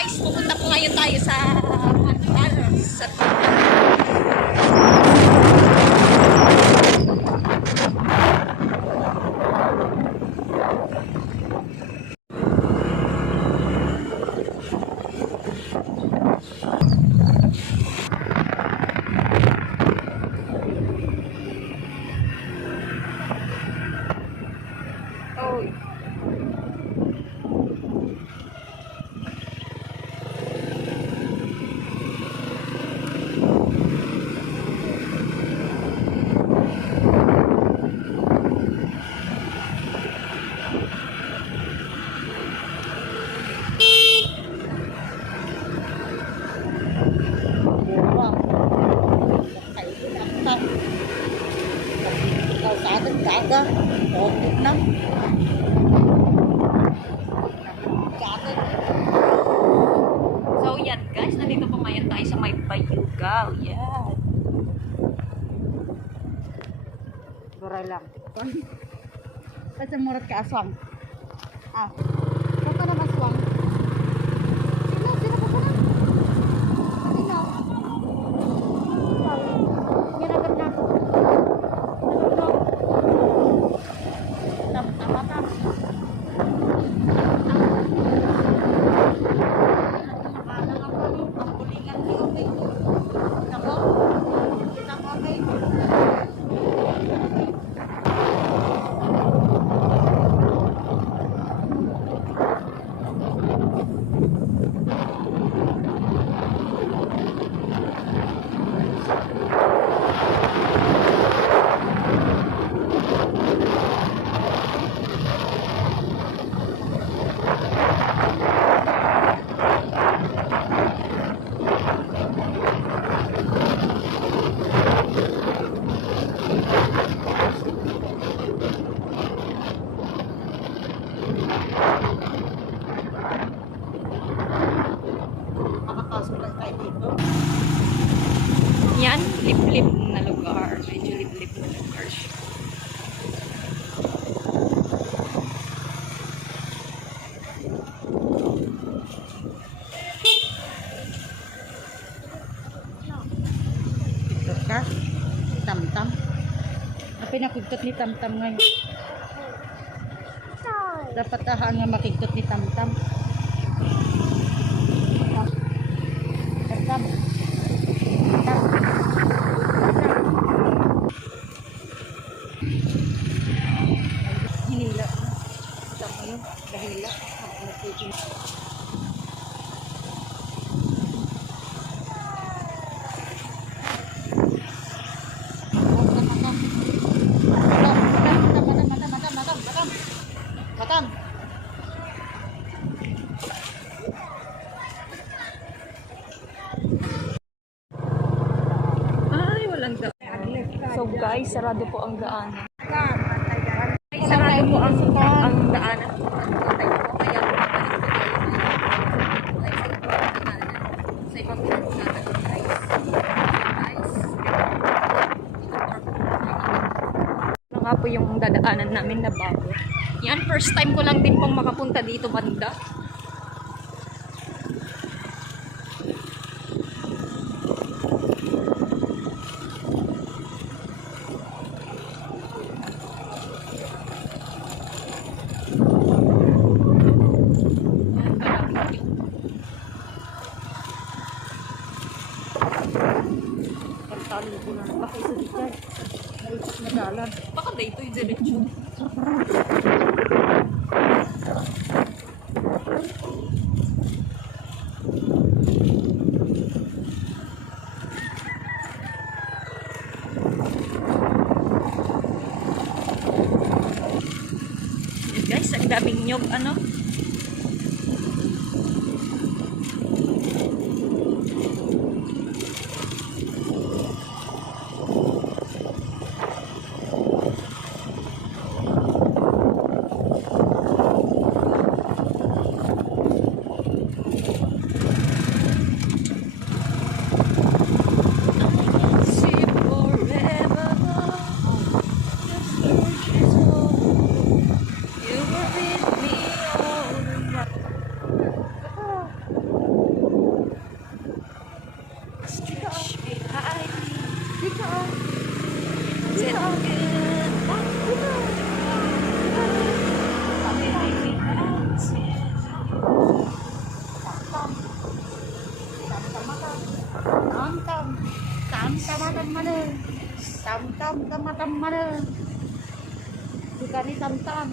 guys, pupunta po ngayon tayo sa Mantanas Sta. Daga, okay na. So yan guys, nandito po ngayon tayo sa may Bayugaw. Yan. Buray lang. Kasi murat ka aswang. Kata na aswang. Sino pa na? Sino? Ginagad na. Yan, liblib na lugar. Medyo liblib na lugar siya. Ito ka. Tam-tam. Pinakigtot ni Tam-tam ngayon. Dapat tahan nga makigtot ni Tam-tam. Tam-tam. Hinila. Tama yun. Dahila. Matam. Ay, walang daan. So guys, sarado po ang daanan. Sarado po ang daanan. Kaya sa ibang pinagdaanan guys. Ito nga po yung dadaanan namin na bago. Yan, first time ko lang din pong makapunta dito banda. Pagtalo ko na. Baka isa dijay. Naisip na dalan. Baka dito yung diretsyon. Guys, ang daming nyog, ano? You were with me all matamal. Di ka ni tamtam.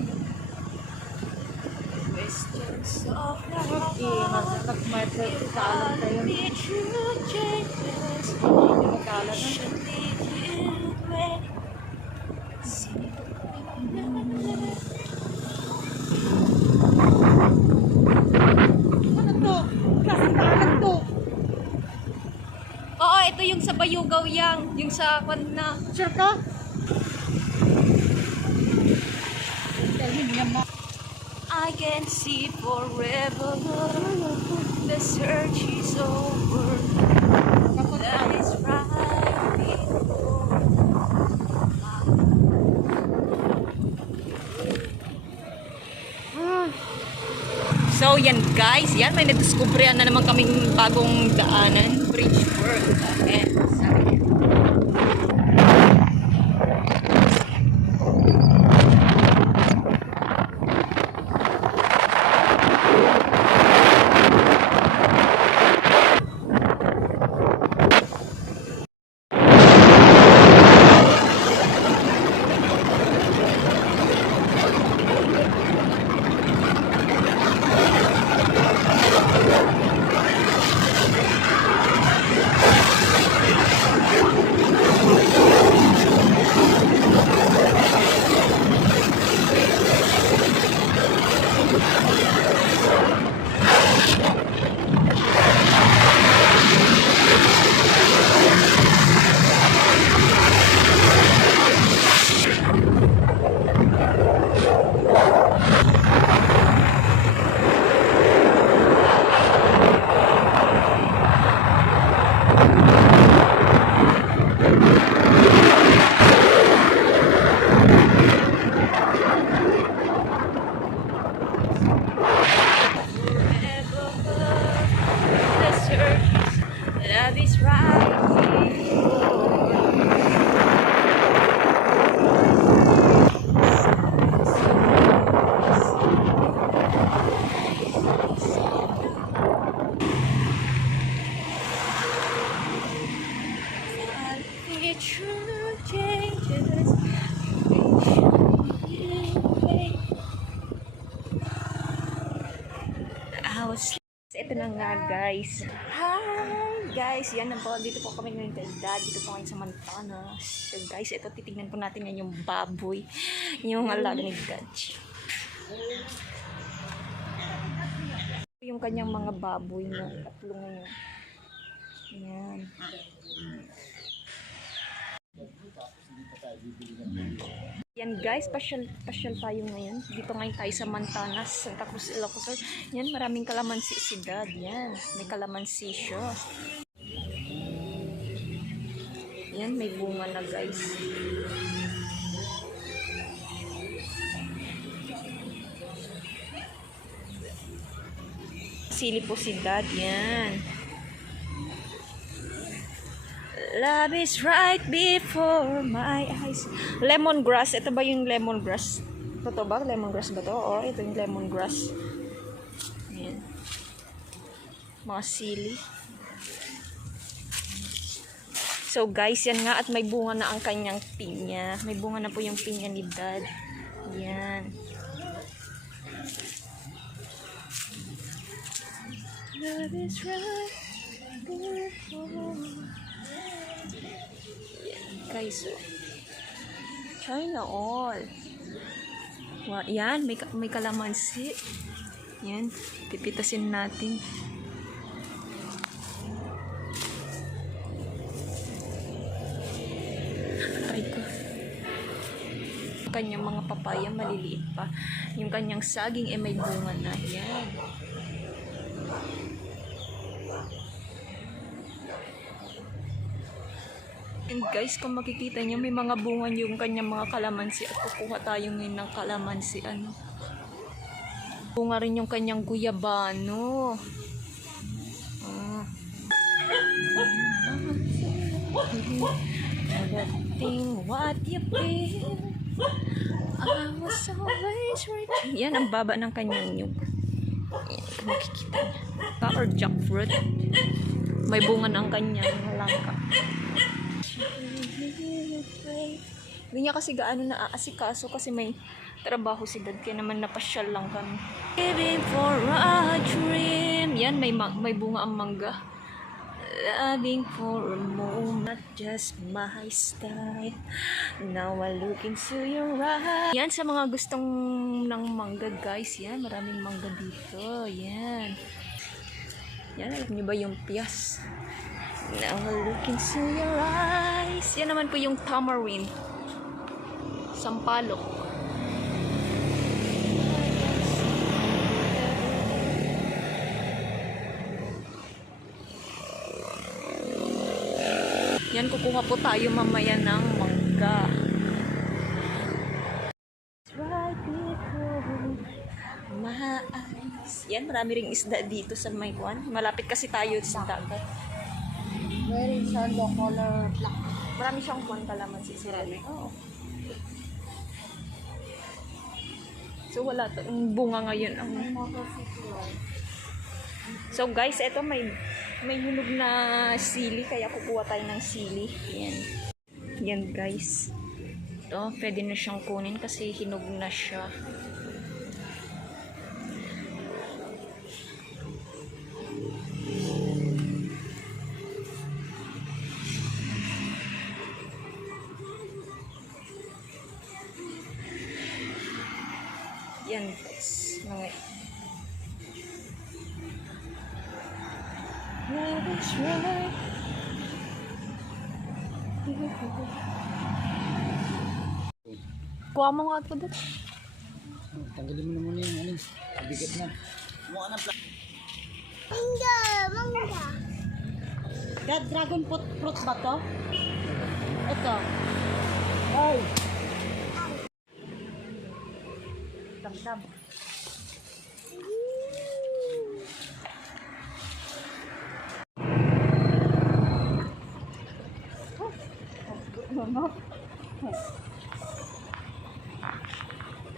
Questions of love. Iya, nagmarket sa alam tayo. The true changes. Magkaalam na. Ano to? Klaseng daanan to. Oo, ito yung sa Bayugaw yang. Yung sa kwan na. Sure ka? Tell me niya ma. I can see forever. The search is over. That is right before. So yan guys, yan may nadiskubrihan na naman kaming bagong daanan, bridge work. Okay, sabi niya. The search, that is right before. The true changes. Ito na nga guys. Hi guys, yan na po. Dito po kami ngayon kay Dad. Dito po ngayon sa Mantanas. So guys, ito titignan po natin ngayon yung baboy. Yung alaga ni Dad. Yung kanyang mga baboy na tatlo ngayon. Yan. Yan guys, pasyal tayo ngayon. Dito ngayon tayo sa Mantanas Sta.cruz Ilocos. Yan, maraming kalamansi si Dad. Yan, may kalamansi siya. Yan, may bunga na guys. Sili po si Dad. Yan. Love is right before my eyes. Lemongrass. Ito ba yung lemongrass? Ito ba? Lemongrass ba to? O ito yung lemongrass. Ayan. Mga sili. So guys, yan nga. At may bunga na ang kanyang pinya. May bunga na po yung pinya ni Dad. Yan. Love is right before. Guys, so China all. Yan, may kalamansi. Yan, pipitasin natin. Ay ko. Kanyang mga papaya maliliit pa. Yung kanyang saging may bunga na. Yan. And guys, kung makikita niyo, may mga bunga yung kanyang mga kalamansi at kukuha tayo ngayon ng kalamansi. Ano? Bunga rin yung kanyang guyabano. What you feel, I was always right. Yan, ang baba ng kanyang nyug. Yan, kung makikita niya. Or jackfruit. May bunga ng kanyang langka. Hindi niya kasi gaano naaasikaso kasi may trabaho si dad. Kaya naman napasyal lang kami. Living for a dream. Yan, may bunga ang mangga. Loving for a moment, just my style. Now I look into your eyes. Yan, sa mga gustong ng mangga, guys. Yan, maraming mangga dito. Yan. Yan, alam niyo ba yung piyas? Now I look into your eyes. Yan naman po yung tamarind. Sampalok. Yan, kukuha po tayo mamaya ng mangga. Right before my eyes. Yan, marami ring isda dito sa may kwan. Malapit kasi tayo sa dagat. Very shallow color black. Marami siyang kwan kalamansi sila. Oo. So, wala to. Ang bunga ngayon. So, guys, eto may hinog na sili. Kaya kukuha tayo ng sili. Yan. Yan, guys. Ito, pwede na siyang kunin kasi hinog na siya. Yan, guys. Mga love is right. Kuha mo nga ito doon. Tanggalin mo na muna yung ano. Bigat na. Mukha ng mangga. Dragon fruit ba to? Ito. Ay. Dam-dam.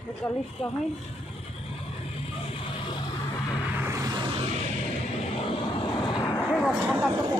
Nagalis kami. Pero, ang tato ko